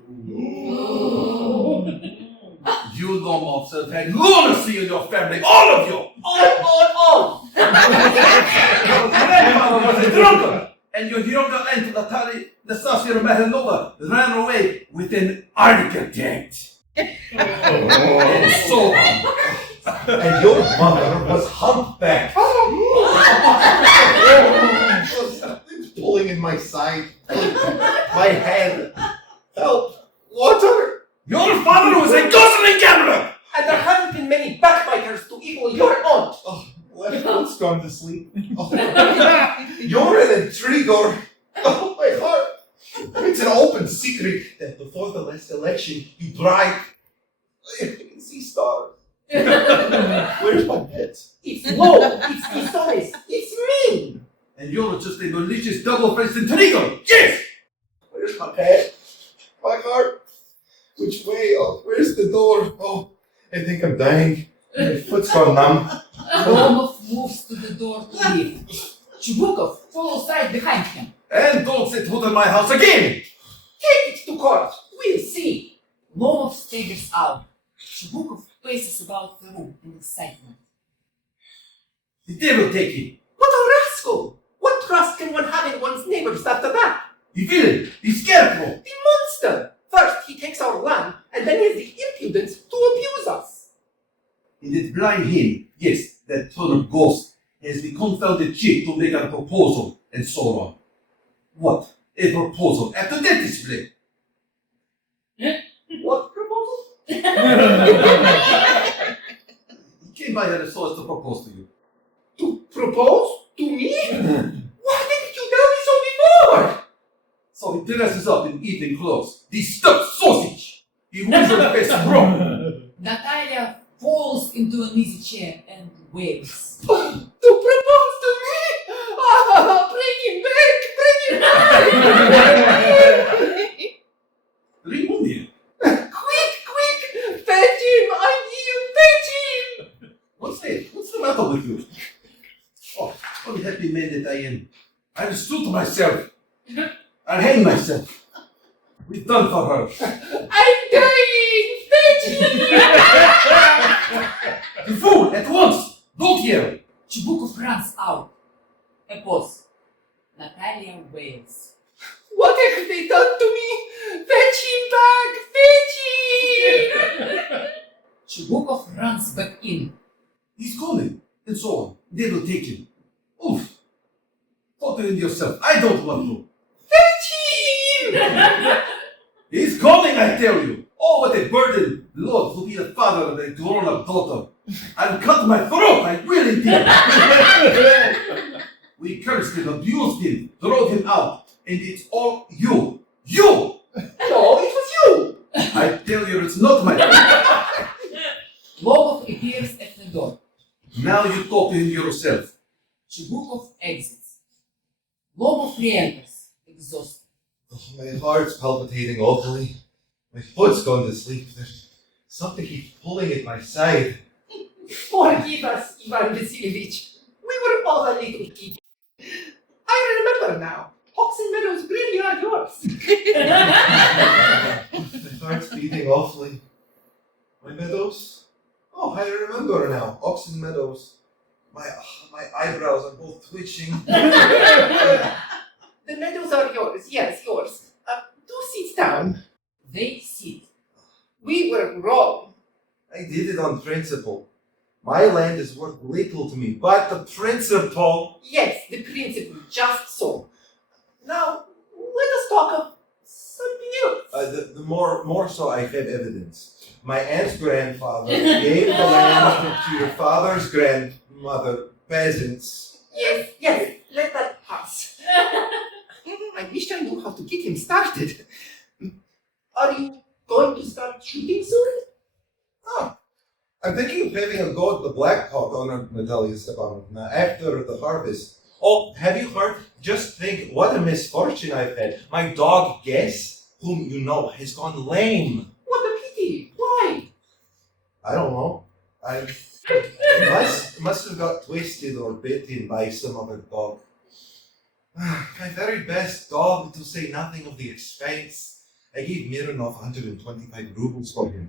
You Lomovs have had lunacy in your family. All of you. All! Your grandfather was a drunkard. And your younger aunt, Natalie Nastasia Mahanova, ran away with an architect. And so on. And your mother was humpbacked. It's pulling in my side, my head. Help! Water! Your father was a guzzling gambler! And there haven't been many backbiters to equal your aunt. Left foot's gone to sleep. You're an intriguer. Oh, my heart. It's an open secret that before the last election, you bribed. I can see stars. Where's my pet? It's low, it's dishonest, it's mean. And you're just a malicious double-faced intriguer! Yes! Where's my pet? My heart? Which way? Oh, where's the door? Oh, I think I'm dying. My foot's gone numb. Lomov moves to the door to leave. Chubukov follows right behind him. And don't set foot in my house again! Take it to court, we'll see. Lomov staggers out. Chubukov paces about the room in excitement. The devil take him! What a rascal! What trust can one have in one's neighbors after that? The villain! The scarecrow! The monster! First he takes our land, and then he has the impudence to abuse us. And that blind hen, yes, that turnip ghost, has the confounded cheek to make a proposal, and so on. What? A proposal after that display? What proposal? He came by and saw us to propose to you. To propose? To me? Why didn't you tell me so before? So he dresses up in evening clothes. The stuffed sausage! The wizard-faced bro! Natalia falls into an easy chair and wails. To propose to me? Ah, bring him back! Bring him back! Reunion! Quick! Fetch him! I need you! Fetch him! What's that? What's the matter with you? Oh, unhappy man that I am. I will sue to myself. I'll hang myself. We've done for her. I'm dying! Fetch him! You fool! At once! Don't yell! Chubukov runs out. A pause. Natalia wails. What have they done to me? Fetch him back! Fetch him! Chubukov runs back in. He's calling, and so on. They will take him. Oof! Talk to him yourself. I don't want to. Fetch him! He's calling, I tell you. Oh, what a burden, Lord, to be the father of a grown-up daughter. I'll cut my throat, I will indeed. We cursed him, abused him, drove him out, and it's all you. You! No, it was you! I tell you, it's not my fault. Lomov appears at the door. Now you talk to him yourself. Chubukov exits. Lomov re-enters, exhausted. Oh, my heart's palpitating awfully. My foot's gone to sleep. There's something keeps pulling at my side. Forgive us, Ivan Vasilievich. We were all a little kids. I remember now. Oxen Meadows really are yours. My heart's beating awfully. My meadows? Oh, I remember now. Oxen Meadows. My eyebrows are both twitching. The meadows are yours, yes, yours. Do sit down. They sit. We were wrong. I did it on principle. My land is worth little to me, but the principle. Yes, the principle, just so. Now, let us talk of something else. The more so I have evidence. My aunt's grandfather gave the land to your father's grandmother, peasants. Yes, let that pass. I wish I knew how to get him started. Are you going to start shooting soon? Oh, I'm thinking of having a go at the Black Hawk on Natalia Stepanovna after the harvest. Oh, have you heard? Just think what a misfortune I've had. My dog Guess, whom you know, has gone lame. What a pity. Why? I don't know. I must have got twisted or bitten by some other dog. My very best dog, to say nothing of the expense. I gave Mironov 125 rubles for him.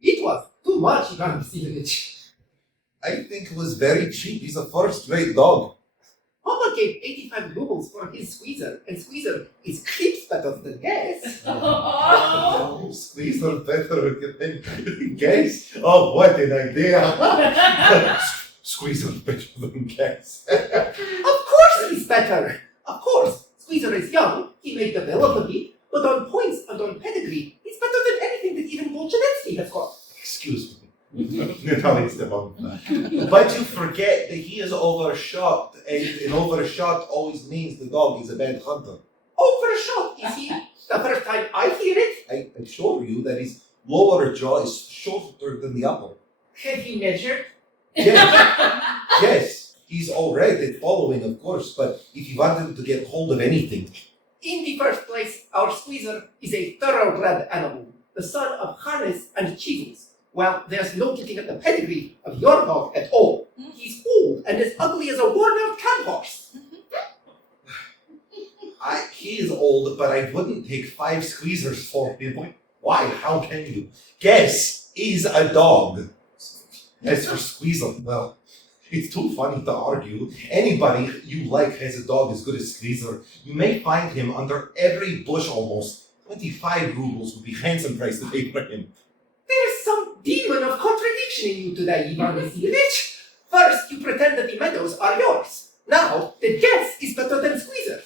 It was too much, Ivan Vasilievich. I think it was very cheap. He's a first-rate dog. Papa gave 85 rubles for his Squeezer, and Squeezer is creeps better than Guess. Oh, Squeezer better than Guess. Oh, what an idea. Squeezer better than Guess. Of course he's better. Of course, Squeezer is young, he may develop a bit, but on points and on pedigree, he's better than anything that even Bolshevitsky has got. Excuse me. Natalia Stepanovna. But you forget that he is overshot, and an overshot always means the dog is a bad hunter. Overshot, is he? The first time I hear it, I assure you that his lower jaw is shorter than the upper. have you measured? Yes, yes, he's already following, of course, but if you want him to get hold of anything, In the first place, our Squeezer is a thoroughbred animal, the son of harness and chisels. Well, there's no getting at the pedigree of your dog at all. He's old and as ugly as a worn-out cab horse. he is old, but I wouldn't take 5 squeezers for him. Why? How can you? Guess is a dog. As for Squeezer, well, it's too funny to argue. Anybody you like has a dog as good as Squeezer. You may find him under every bush almost. 25 rubles would be handsome price to pay for him. There's some demon of contradiction in you today, Ivan Vasilievich. First, you pretend that the meadows are yours. Now, the Guess is better than Squeezer.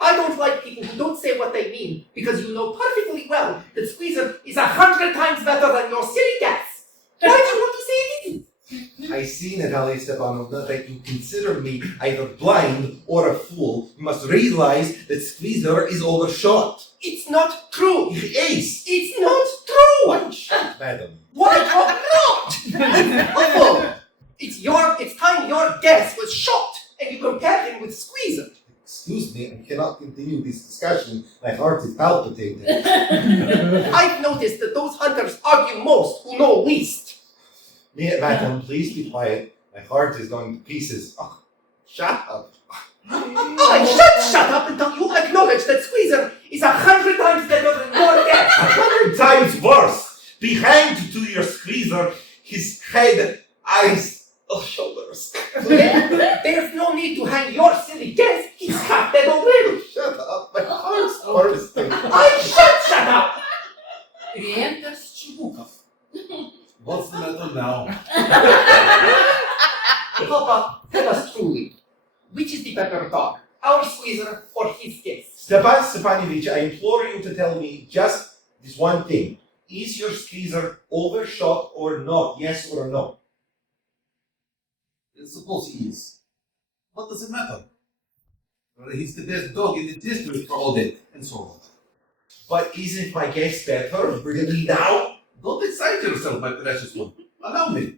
I don't like people who don't say what they mean, because you know perfectly well that Squeezer is 100 times better than your silly Guess. Why do you want to say it isn't? I see, Natalia Stepanovna, that you consider me either blind or a fool. You must realize that Squeezer is overshot. It's not true. He is. It's not true. One shot, madam. Why not? It's awful. It's time your Guess was shot, and you compare him with Squeezer. Excuse me, I cannot continue this discussion. My heart is palpitating. I've noticed that those hunters argue most who know least. Madam, please be quiet. My heart is going to pieces. Oh, shut up. I shut up until you acknowledge that Squeezer is 100 times better than your Guess. 100 times worse. Behind to your Squeezer, his head, eyes, shoulders. There's no need to hang your silly Guess. He's half dead already. Shut up, my heart's bursting. Shut up. Re-enters Chibukov. What's the matter now? Papa, tell us truly, which is the better dog, our Squeezer or his Guess? Stepan Stepanovich, I implore you to tell me just this one thing. Is your Squeezer overshot or not? Yes or no? Suppose he is. What does it matter? Well, he's the best dog in the district for all that, and so on. But isn't my Guess better? Really now? Don't excite yourself, my precious one. Allow me.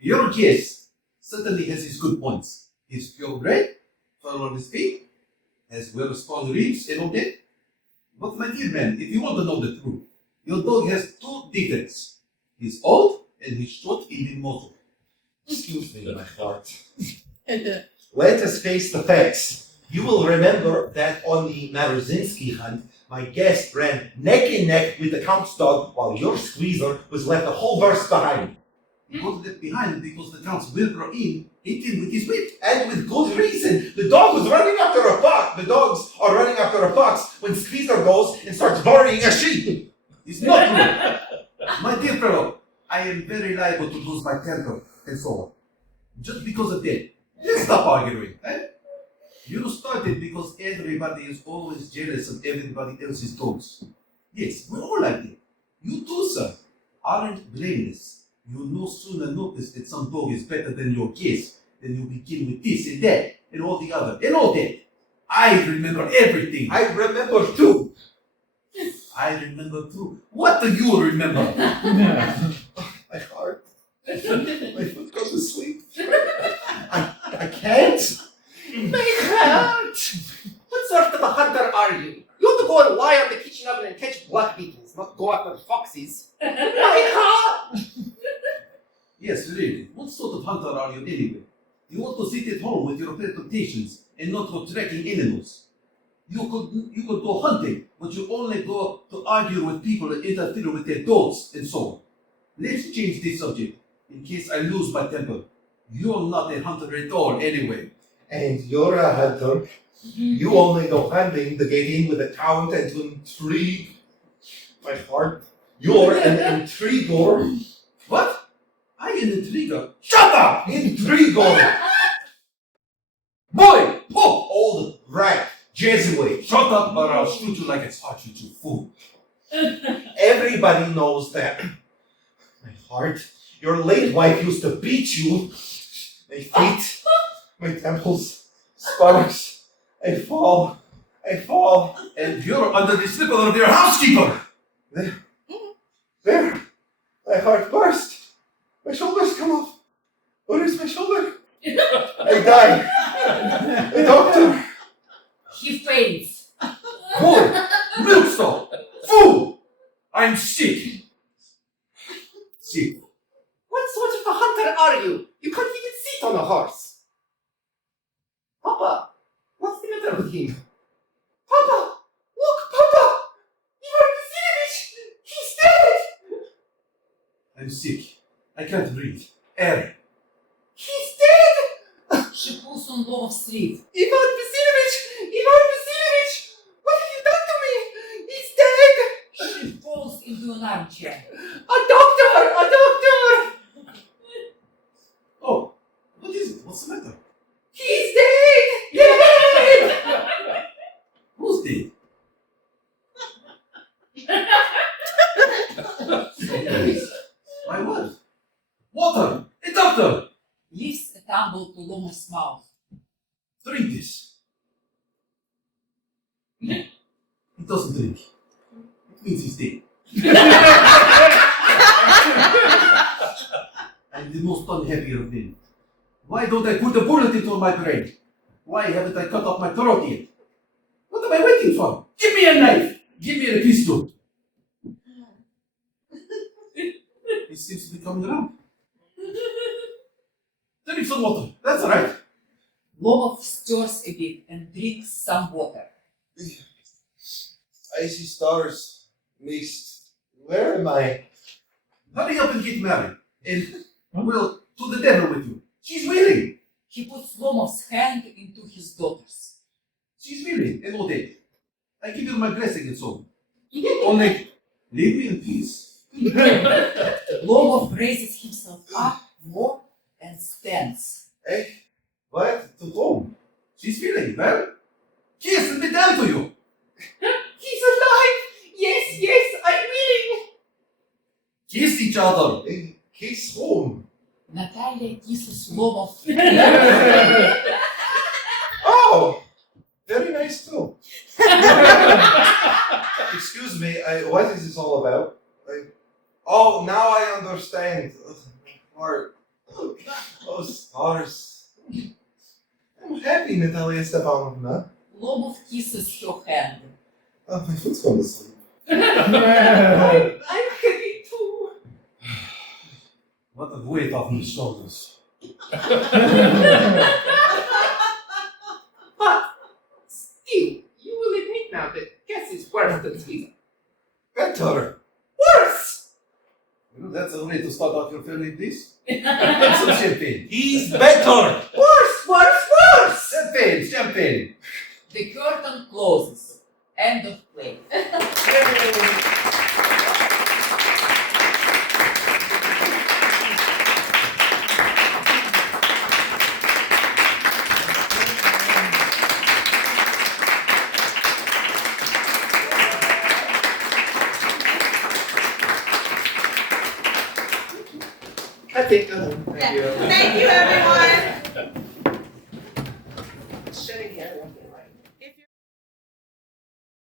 Your Guess certainly has his good points. He's purebred, firm on his feet, has well-spawned ribs and all that. But my dear man, if you want to know the truth, your dog has 2 defects. He's old and he's short in the motor. Excuse me, my heart. Let us face the facts. You will remember that on the Marozinski hunt, my Guess ran neck and neck with the Count's dog while your Squeezer was left a whole verse behind. He got left behind because the Count's Wilbur in hit him with his whip. And with good reason. The dog was running after a fox. The dogs are running after a fox when Squeezer goes and starts burying a sheep. It's not true. My dear fellow, I am very liable to lose my temper and so on. Just because of that. Let's stop arguing. Eh? You started because everybody is always jealous of everybody else's dogs. Yes, we're all like that. You too, sir, aren't blameless. You no sooner notice that some dog is better than your Guess Then you begin with this and that, and all the other, and all that. I remember everything. I remember too. I remember too. What do you remember? My heart. My foot goes to sleep. I can't. My heart! What sort of a hunter are you? You ought to go and lie on the kitchen oven and catch black beetles, not go after foxes. My heart! Yes, really. What sort of hunter are you anyway? You ought to sit at home with your plantations and not go tracking animals. You could go hunting, but you only go to argue with people and interfere with their dogs and so on. Let's change this subject, in case I lose my temper. You're not a hunter at all anyway. And you're a hunter. You only go hunting to get in with a count and to intrigue. My heart. You're an intriguer. What? I am an intriguer. Shut up! Intriguer. Boy! Oh! Old rat. Jesuit. Shut up or I'll shoot you like it's hot, you fool. Everybody knows that. My heart. Your late wife used to beat you. My feet. My temples. Sparks. I fall. And you're under the slipper of your housekeeper. There. My heart burst. My shoulders come off. Where is my shoulder? I die. A doctor. He faints. Boy! Milkstone! Fool! I'm sick. Sick. What sort of a hunter are you? You can't even sit on a horse. Papa, what's the matter with him? Papa! Look, Papa! Ivan Vasilievich! He's dead! I'm sick. I can't breathe. Air. He's dead! She pulls on Lomov's sleeve. Ivan Vasilievich! Ivan Vasilievich! What have you done to me? He's dead! She falls into an armchair. A doctor! A doctor! Oh, what is it? What's the matter? He's dead! Dead! Who's dead? My what? Water! A doctor! Lifts a tumble to Lomov's mouth. Drink this. He doesn't drink. It means he's dead. I'm the most unhappy of men. Why don't I put a bullet into my brain? Why haven't I cut off my throat yet? What am I waiting for? Give me a knife! Give me a pistol! He seems to be coming around. Drink some water. That's right. Lomov stirs a bit and drinks some water. I see stars. Mist. Where am I? Hurry up and get married. And, well, to the devil with you. She's willing. He puts Lomov's hand into his daughter's. She's willing. And all that. I give you my blessing and so on. Only, leave me in peace. Lomov raises himself up more and stands. Eh? What? To whom? She's feeling well. Kiss and be down to you. He's alive! Yes, yes, I'm willing! Kiss each other. Eh, kiss whom? Natalia kisses Lomov. Oh! Very nice too. Excuse me, what is this all about? Oh, now I understand. Ugh, my heart. Oh, stars. I'm happy, Natalia Stepanovna. Lomov kisses her hand. Oh, my foot's going to sleep. I'm happy too. What a weight off my shoulders. But still, you will admit now that Guess is worse than Sweden. Better. Worse! You know, that's a way to start off your family, please. Have some champagne. He's better. Worse! Champagne, champagne. The curtain closes. End of play. I think. Thank you. Thank you, everyone.